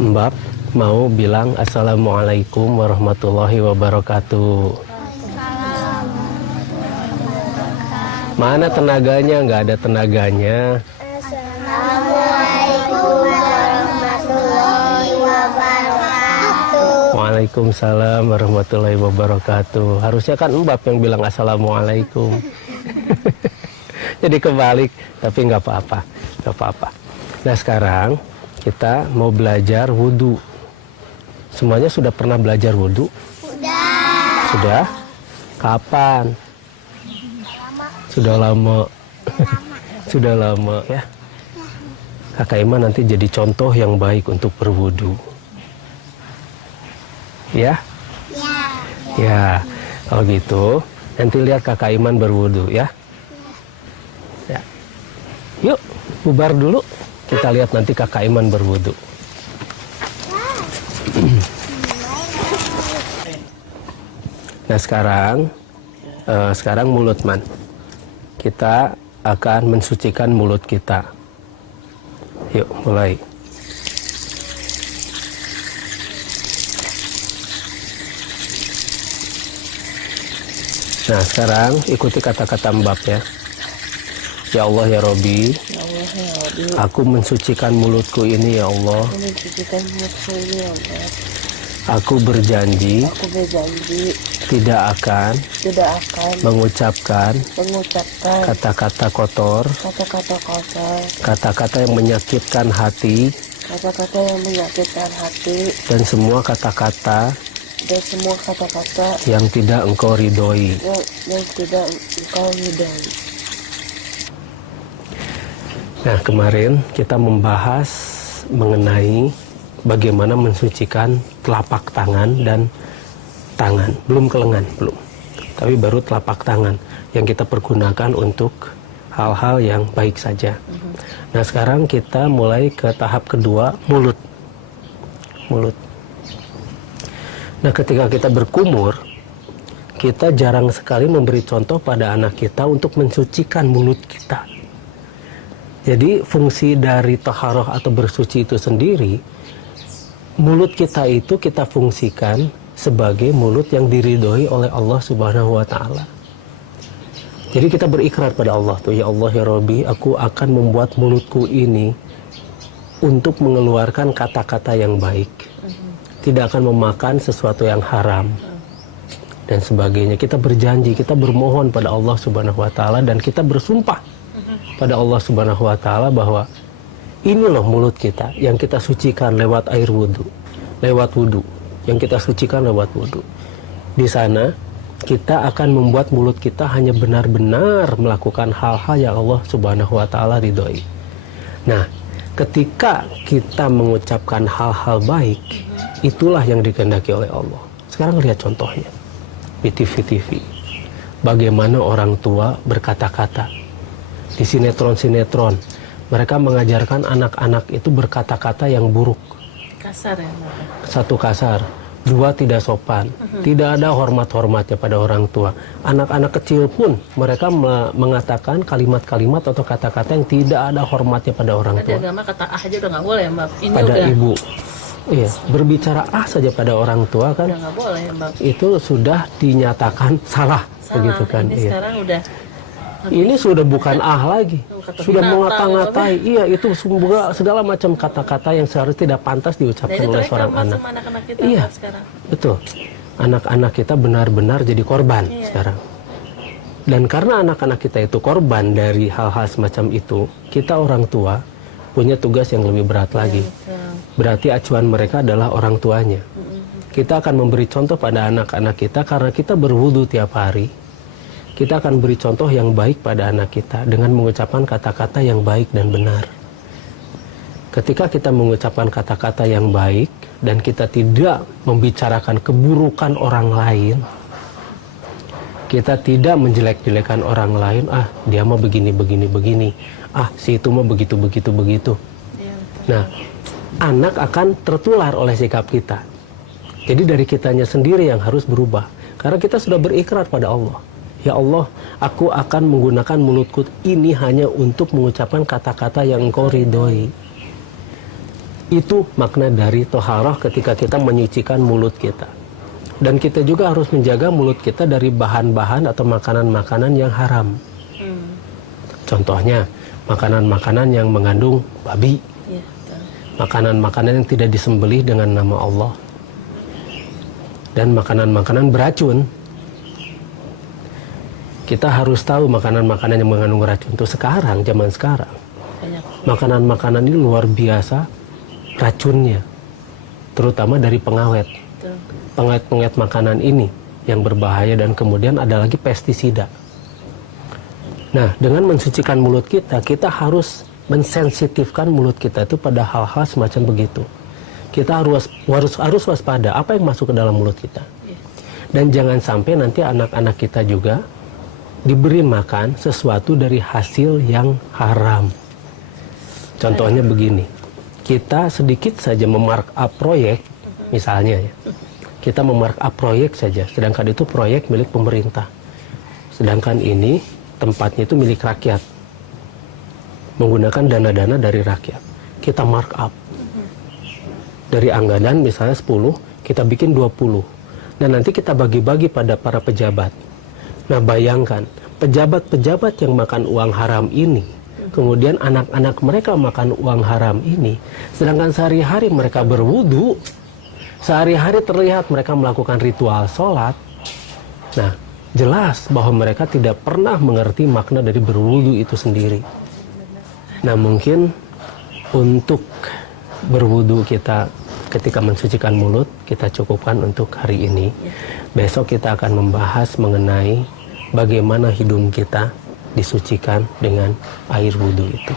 Mbak mau bilang Assalamualaikum warahmatullahi wabarakatuh. Mana tenaganya? Nggak ada tenaganya. Assalamualaikum warahmatullahi wabarakatuh. Waalaikumsalam warahmatullahi wabarakatuh. Harusnya kan Mbak yang bilang Assalamualaikum. Jadi kebalik, tapi nggak apa-apa, nggak apa-apa. Nah sekarang kita mau belajar wudhu. Semuanya sudah pernah belajar wudhu? Sudah? Kapan? Sudah lama. Sudah lama ya. Kakak Iman nanti jadi contoh yang baik untuk berwudhu. Ya? Ya. Kalau gitu, nanti lihat Kakak Iman berwudhu ya. Ya. Yuk, bubar dulu. Kita lihat nanti Kakak Iman berwudhu. Nah sekarang mulut man. Kita akan mensucikan mulut kita. Yuk mulai. Nah sekarang ikuti kata-kata Mbak ya. Ya Allah ya Robbi, aku mensucikan mulutku ini ya Allah. Aku berjanji tidak akan mengucapkan kata-kata kotor, kata-kata yang menyakitkan hati, dan semua kata-kata yang tidak Engkau ridhoi. Nah, kemarin kita membahas mengenai bagaimana mensucikan telapak tangan dan tangan. Belum ke lengan, belum. Tapi baru telapak tangan yang kita pergunakan untuk hal-hal yang baik saja. Nah, sekarang kita mulai ke tahap kedua, mulut. Mulut. Nah, ketika kita berkumur, kita jarang sekali memberi contoh pada anak kita untuk mensucikan mulut kita. Jadi fungsi dari taharah atau bersuci itu sendiri, mulut kita itu kita fungsikan sebagai mulut yang diridhoi oleh Allah Subhanahu wa Ta'ala. Jadi kita berikrar pada Allah tuh, ya Allah ya Rabbi, aku akan membuat mulutku ini untuk mengeluarkan kata-kata yang baik, tidak akan memakan sesuatu yang haram dan sebagainya. Kita berjanji, kita bermohon pada Allah Subhanahu wa Ta'ala, dan kita bersumpah pada Allah Subhanahu wa Ta'ala bahwa ini loh mulut kita yang kita sucikan lewat air wudhu, lewat wudhu, yang kita sucikan lewat wudhu. Di sana kita akan membuat mulut kita hanya benar-benar melakukan hal-hal yang Allah Subhanahu wa Ta'ala ridhoi. Nah, ketika kita mengucapkan hal-hal baik, itulah yang dikehendaki oleh Allah. Sekarang lihat contohnya di TV-TV, bagaimana orang tua berkata-kata. Di sinetron-sinetron, mereka mengajarkan anak-anak itu berkata-kata yang buruk. Kasar ya? Satu kasar, dua tidak sopan, tidak ada hormat-hormatnya pada orang tua. Anak-anak kecil pun mereka mengatakan kalimat-kalimat atau kata-kata yang tidak ada hormatnya pada orang tua. Di agama kata aja udah nggak boleh ya Mbak? Ini pada udah... ibu. Iya, berbicara saja pada orang tua kan, udah nggak boleh ya Mbak? Itu sudah dinyatakan salah begitu kan. Ini iya. Sekarang udah... Ini sudah bukan lagi, sudah binatang, mengata-ngatai. Iya, itu segala macam kata-kata yang seharusnya tidak pantas diucapkan oleh seorang anak. Anak-anak kita iya, sekarang. Betul. Anak-anak kita benar-benar jadi korban sekarang. Dan karena anak-anak kita itu korban dari hal-hal semacam itu, kita orang tua punya tugas yang lebih berat lagi. Berarti acuan mereka adalah orang tuanya. Kita akan memberi contoh pada anak-anak kita karena kita berwudu tiap hari. Kita akan beri contoh yang baik pada anak kita dengan mengucapkan kata-kata yang baik dan benar. Ketika kita mengucapkan kata-kata yang baik dan kita tidak membicarakan keburukan orang lain, kita tidak menjelek-jelekan orang lain, dia mah begini, si itu mah begitu. Nah, anak akan tertular oleh sikap kita. Jadi dari kitanya sendiri yang harus berubah. Karena kita sudah berikrar pada Allah. Ya Allah, aku akan menggunakan mulutku ini hanya untuk mengucapkan kata-kata yang Engkau ridhoi. Itu makna dari toharoh ketika kita menyucikan mulut kita. Dan kita juga harus menjaga mulut kita dari bahan-bahan atau makanan-makanan yang haram. Contohnya, makanan-makanan yang mengandung babi. Iya, betul. Makanan-makanan yang tidak disembelih dengan nama Allah. Dan makanan-makanan beracun. Kita harus tahu makanan-makanan yang mengandung racun itu sekarang, zaman sekarang. Banyak. Makanan-makanan ini luar biasa racunnya. Terutama dari pengawet. Betul. Pengawet-pengawet makanan ini yang berbahaya, dan kemudian ada lagi pestisida. Nah, dengan mensucikan mulut kita, kita harus mensensitifkan mulut kita itu pada hal-hal semacam begitu. Kita harus waspada apa yang masuk ke dalam mulut kita. Dan jangan sampai nanti anak-anak kita juga diberi makan sesuatu dari hasil yang haram. Contohnya begini, kita sedikit saja memarkup proyek, misalnya ya, kita memarkup proyek saja, sedangkan itu proyek milik pemerintah. Sedangkan ini tempatnya itu milik rakyat, menggunakan dana-dana dari rakyat. Kita markup dari anggaran misalnya 10, kita bikin 20. Dan nanti kita bagi-bagi pada para pejabat. Nah, bayangkan, pejabat-pejabat yang makan uang haram ini, kemudian anak-anak mereka makan uang haram ini, sedangkan sehari-hari mereka berwudu, sehari-hari terlihat mereka melakukan ritual sholat. Nah, jelas bahwa mereka tidak pernah mengerti makna dari berwudu itu sendiri. Nah, mungkin untuk berwudu kita ketika mensucikan mulut, kita cukupkan untuk hari ini. Besok kita akan membahas mengenai bagaimana hidung kita disucikan dengan air wudu itu.